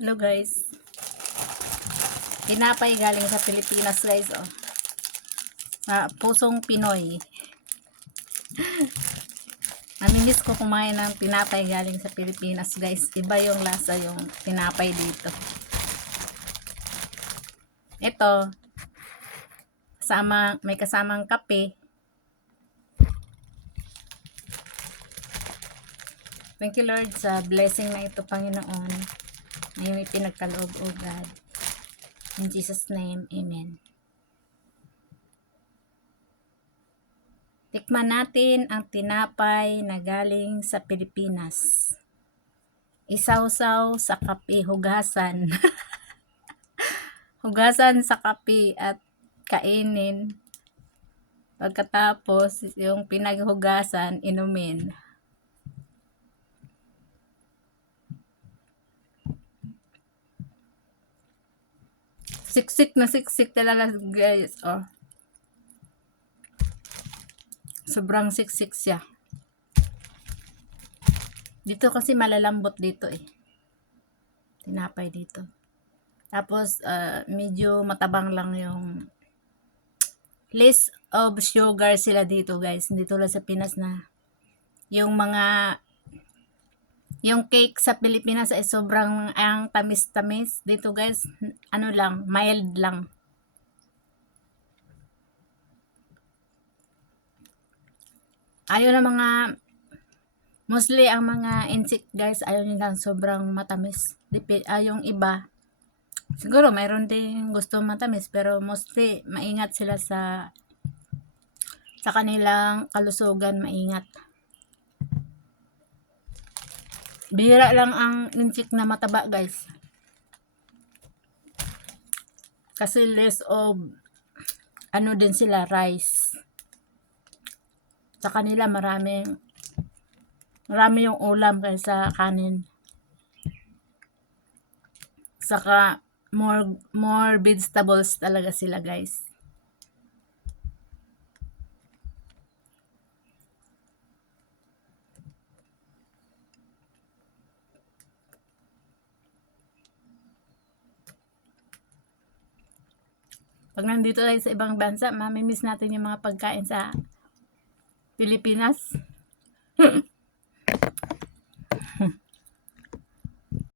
Hello guys. Tinapay galing sa Pilipinas guys. Oh. Pusong Pinoy. Namimiss ko kumain ng tinapay galing sa Pilipinas guys. Iba yung lasa yung tinapay dito. Ito. May kasamang kape. Thank you Lord sa blessing na ito, Panginoon. Ngayong ipinagkaloob, O God. In Jesus' name, Amen. Tikman natin ang tinapay na galing sa Pilipinas. Isawsaw sa kape, hugasan. Hugasan sa kape at kainin. Pagkatapos, yung pinaghugasan, inumin. Siksik na siksik talaga guys. Oh. Sobrang siksik siya. Dito kasi malalambot dito eh. Tinapay dito. Tapos medyo matabang lang yung less of sugar sila dito guys. Hindi tulad sa Pinas na yung cake sa Pilipinas ay sobrang ang tamis-tamis. Dito guys, ano lang, mild lang. Ayaw na mostly ang mga insect guys, ayaw nila sobrang matamis. Yung iba, siguro mayroon din gusto matamis, pero mostly maingat sila sa kanilang kalusugan, maingat. Bihira lang ang insect na mataba guys. Kasi less of ano din sila, rice. Sa kanila marami yung ulam kaysa kanin. Saka more vegetables talaga sila guys. Pag nandito tayo sa ibang bansa, mamimiss natin yung mga pagkain sa Pilipinas.